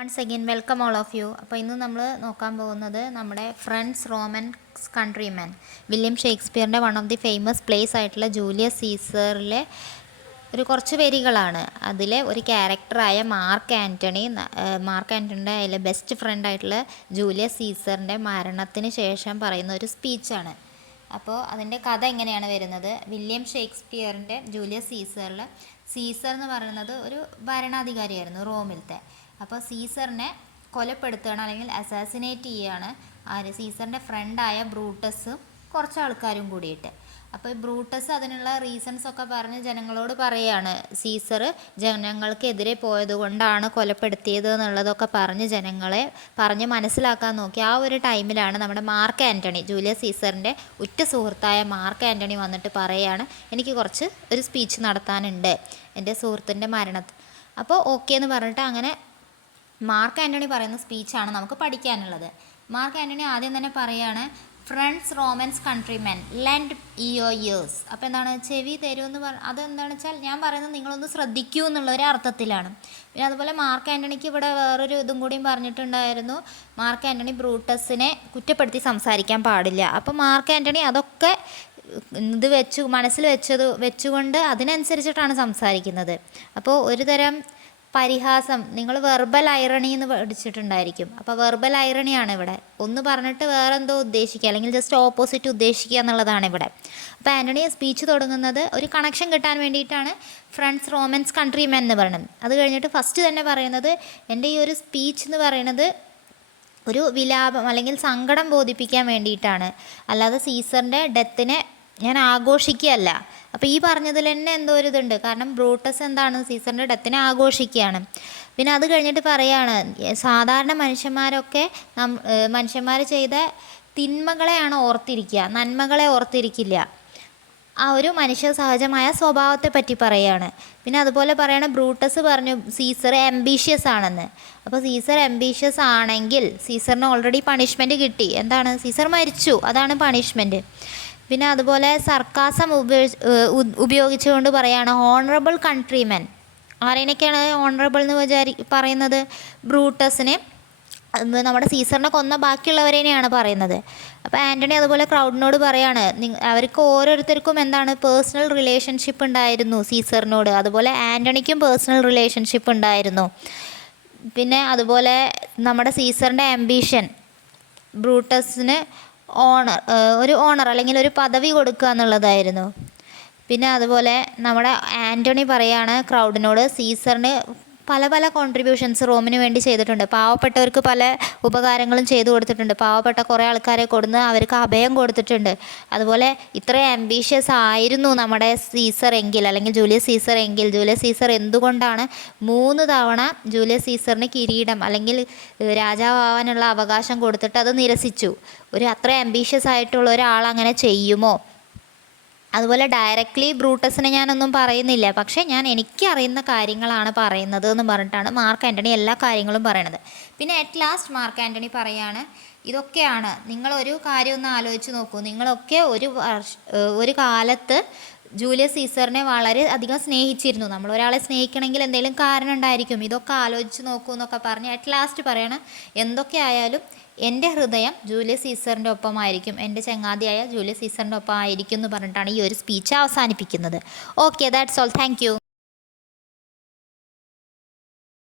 Once again welcome all of you. അപ്പോൾ ഇന്ന് നമ്മൾ നോക്കാൻ പോകുന്നത് നമ്മുടെ ഫ്രണ്ട്സ് റോമൻ കൺട്രിമെൻ വില്യം ഷേക്സ്പിയറിൻ്റെ one of the famous plays ആയിട്ടുള്ള ജൂലിയസ് സീസറിലെ ഒരു കുറച്ച് വരികളാണ്. അതിലെ ഒരു ക്യാരക്ടറായ മാർക്ക് ആൻ്റണിയുടെ അതിലെ ബെസ്റ്റ് ഫ്രണ്ടായിട്ടുള്ള ജൂലിയസ് സീസറിൻ്റെ മരണത്തിന് ശേഷം പറയുന്ന ഒരു സ്പീച്ചാണ്. അപ്പോൾ അതിൻ്റെ കഥ എങ്ങനെയാണ് വരുന്നത്? വില്യം ഷേക്സ്പിയറിൻ്റെ ജൂലിയസ് സീസർ എന്ന് പറയുന്നത് ഒരു ഭരണാധികാരിയായിരുന്നു റോമിലത്തെ. അപ്പോൾ സീസറിനെ കൊലപ്പെടുത്തുകയാണ്, അല്ലെങ്കിൽ അസാസിനേറ്റ് ചെയ്യുകയാണ് സീസറിൻ്റെ ഫ്രണ്ടായ ബ്രൂട്ടസും കുറച്ച് ആൾക്കാരും കൂടിയിട്ട്. അപ്പോൾ ഈ ബ്രൂട്ടസ് അതിനുള്ള റീസൺസ് ഒക്കെ പറഞ്ഞ് ജനങ്ങളോട് പറയുകയാണ്, സീസർ ജനങ്ങൾക്കെതിരെ പോയതുകൊണ്ടാണ് കൊലപ്പെടുത്തിയത് എന്നുള്ളതൊക്കെ പറഞ്ഞ് ജനങ്ങളെ പറഞ്ഞ് മനസ്സിലാക്കാൻ നോക്കി. ആ ഒരു ടൈമിലാണ് നമ്മുടെ മാർക്ക് ആൻ്റണി, ജൂലിയസ് സീസറിൻ്റെ ഉറ്റ സുഹൃത്തായ മാർക്ക് ആൻ്റണി വന്നിട്ട് പറയുകയാണ്, എനിക്ക് കുറച്ച് ഒരു സ്പീച്ച് നടത്താനുണ്ട് എൻ്റെ സുഹൃത്തിൻ്റെ മരണത്തിൽ. അപ്പോൾ ഓക്കെ എന്ന് പറഞ്ഞിട്ട് അങ്ങനെ മാർക്ക് ആൻ്റണി പറയുന്ന സ്പീച്ചാണ് നമുക്ക് പഠിക്കാനുള്ളത്. മാർക്ക് ആൻ്റണി ആദ്യം തന്നെ പറയുകയാണ്, friends Romans countrymen lend your ears. അപ്പോൾ എന്താണ് ചെവി തരൂ എന്ന് അതെന്താണെന്ന് വെച്ചാൽ ഞാൻ പറയുന്നത് നിങ്ങളൊന്ന് ശ്രദ്ധിക്കൂ എന്നുള്ള ഒരു അർത്ഥത്തിലാണ്. പിന്നെ അതുപോലെ മാർക്ക് ആൻ്റണിക്ക് ഇവിടെ വേറൊരു ഇതും കൂടിയും പറഞ്ഞിട്ടുണ്ടായിരുന്നു, മാർക്ക് ആൻ്റണി ബ്രൂട്ടസിനെ കുറ്റപ്പെടുത്തി സംസാരിക്കാൻ പാടില്ല. അപ്പോൾ മാർക്ക് ആൻ്റണി അതൊക്കെ ഇത് മനസ്സിൽ വെച്ചുകൊണ്ട് അതിനനുസരിച്ചിട്ടാണ് സംസാരിക്കുന്നത്. അപ്പോൾ ഒരു തരം പരിഹാസം, നിങ്ങൾ വെർബൽ ഐറണി എന്ന് പഠിച്ചിട്ടുണ്ടായിരിക്കും. അപ്പോൾ വെർബൽ ഐറണിയാണ് ഇവിടെ. ഒന്ന് പറഞ്ഞിട്ട് വേറെ എന്തോ ഉദ്ദേശിക്കുക, അല്ലെങ്കിൽ ജസ്റ്റ് ഓപ്പോസിറ്റ് ഉദ്ദേശിക്കുക എന്നുള്ളതാണ് ഇവിടെ. അപ്പോൾ ആൻ്റണി സ്പീച്ച് തുടങ്ങുന്നത് ഒരു കണക്ഷൻ കിട്ടാൻ വേണ്ടിയിട്ടാണ്, ഫ്രണ്ട്സ് റോമൻസ് കൺട്രിമെൻ എന്ന് പറയുന്നത്. അത് കഴിഞ്ഞിട്ട് ഫസ്റ്റ് തന്നെ പറയുന്നത്, എൻ്റെ ഈ ഒരു സ്പീച്ച് എന്ന് പറയുന്നത് ഒരു വിലാപം അല്ലെങ്കിൽ സങ്കടം ബോധിപ്പിക്കാൻ വേണ്ടിയിട്ടാണ്, അല്ലാതെ സീസറിൻ്റെ ഡെത്തിനെ ഞാൻ ആഘോഷിക്കുകയല്ല. അപ്പോൾ ഈ പറഞ്ഞതിൽ തന്നെ എന്തോ ഒരു ഇതുണ്ട്, കാരണം ബ്രൂട്ടസ് എന്താണ് സീസറിൻ്റെ ഡെത്തിനെ ആഘോഷിക്കുകയാണ്. പിന്നെ അത് കഴിഞ്ഞിട്ട് പറയാണ്, സാധാരണ മനുഷ്യന്മാർ ചെയ്ത തിന്മകളെയാണ് ഓർത്തിരിക്കുക, നന്മകളെ ഓർത്തിരിക്കില്ല. ആ ഒരു മനുഷ്യ സഹജമായ സ്വഭാവത്തെ പറ്റി പറയുകയാണ്. പിന്നെ അതുപോലെ പറയണ ബ്രൂട്ടസ് പറഞ്ഞു സീസർ എംബീഷ്യസ് ആണെന്ന്. അപ്പോൾ സീസർ എംബീഷ്യസ് ആണെങ്കിൽ സീസറിന് ഓൾറെഡി പണിഷ്മെൻറ്റ് കിട്ടി. എന്താണ്? സീസർ മരിച്ചു, അതാണ് പണിഷ്മെൻറ്റ്. പിന്നെ അതുപോലെ സർക്കാസം ഉപയോഗിച്ചുകൊണ്ട് പറയുകയാണ്, ഓണറബിൾ കൺട്രിമെൻ. ആരേനൊക്കെയാണ് ഓണറബിൾ എന്ന് പറയുന്നത്? ബ്രൂട്ടസിനെ, നമ്മുടെ സീസറിനെ കൊന്ന ബാക്കിയുള്ളവരേനെയാണ് പറയുന്നത്. അപ്പോൾ ആൻ്റണി അതുപോലെ ക്രൗഡിനോട് പറയാണ്, അവർക്ക് ഓരോരുത്തർക്കും എന്താണ് പേഴ്സണൽ റിലേഷൻഷിപ്പ് ഉണ്ടായിരുന്നു സീസറിനോട്, അതുപോലെ ആൻ്റണിക്കും പേഴ്സണൽ റിലേഷൻഷിപ്പ് ഉണ്ടായിരുന്നു. പിന്നെ അതുപോലെ നമ്മുടെ സീസറിൻ്റെ ആംബിഷൻ ബ്രൂട്ടസിന് ഒരു ഓണർ അല്ലെങ്കിൽ ഒരു പദവി കൊടുക്കുക എന്നുള്ളതായിരുന്നു. പിന്നെ അതുപോലെ നമ്മുടെ ആൻ്റണി പറയാണ് ക്രൗഡിനോട്, സീസറിന് പല പല കോൺട്രിബ്യൂഷൻസ് റോമിന് വേണ്ടി ചെയ്തിട്ടുണ്ട്. പാവപ്പെട്ടവർക്ക് പല ഉപകാരങ്ങളും ചെയ്തു കൊടുത്തിട്ടുണ്ട്. പാവപ്പെട്ട കുറേ ആൾക്കാരെ കൊടുന്ന് അവർക്ക് അഭയം കൊടുത്തിട്ടുണ്ട്. അതുപോലെ ഇത്രയും ആംബീഷ്യസ് ആയിരുന്നു നമ്മുടെ സീസർ എങ്കിൽ, അല്ലെങ്കിൽ ജൂലിയസ് സീസർ എന്തുകൊണ്ടാണ് 3 തവണ ജൂലിയസ് സീസറിന് കിരീടം അല്ലെങ്കിൽ രാജാവാനുള്ള അവകാശം കൊടുത്തിട്ട് അത് നിരസിച്ചു? അത്ര ആംബീഷ്യസ് ആയിട്ടുള്ള ഒരാൾ അങ്ങനെ ചെയ്യുമോ? അതുപോലെ ഡയറക്റ്റ്ലി ബ്രൂട്ടസിനെ ഞാനൊന്നും പറയുന്നില്ല, പക്ഷേ എനിക്കറിയുന്ന കാര്യങ്ങളാണ് പറയുന്നത് എന്ന് പറഞ്ഞിട്ടാണ് മാർക്ക് ആൻ്റണി എല്ലാ കാര്യങ്ങളും പറയണത്. പിന്നെ അറ്റ് ലാസ്റ്റ് മാർക്ക് ആൻ്റണി പറയാണ്, ഇതൊക്കെയാണ്, നിങ്ങളൊരു കാര്യം ഒന്ന് ആലോചിച്ച് നോക്കൂ, നിങ്ങളൊക്കെ ഒരു കാലത്ത് ജൂലിയസ് സീസറിനെ വളരെ അധികം സ്നേഹിച്ചിരുന്നു. നമ്മൾ ഒരാളെ സ്നേഹിക്കണമെങ്കിൽ എന്തെങ്കിലും കാരണം ഉണ്ടായിരിക്കും, ഇതൊക്കെ ആലോചിച്ച് നോക്കൂ എന്നൊക്കെ പറഞ്ഞ് അറ്റ് ലാസ്റ്റ് പറയണം, എന്തൊക്കെ ആയാലും എൻ്റെ ഹൃദയം ജൂലിയസ് സീസറിൻ്റെ ഒപ്പമായിരിക്കും, എൻ്റെ ചങ്ങാതിയായ ജൂലിയസ് സീസറിൻ്റെ ഒപ്പം ആയിരിക്കും എന്ന് പറഞ്ഞിട്ടാണ് ഈ ഒരു സ്പീച്ച് അവസാനിപ്പിക്കുന്നത്. Okay, that's all. Thank you.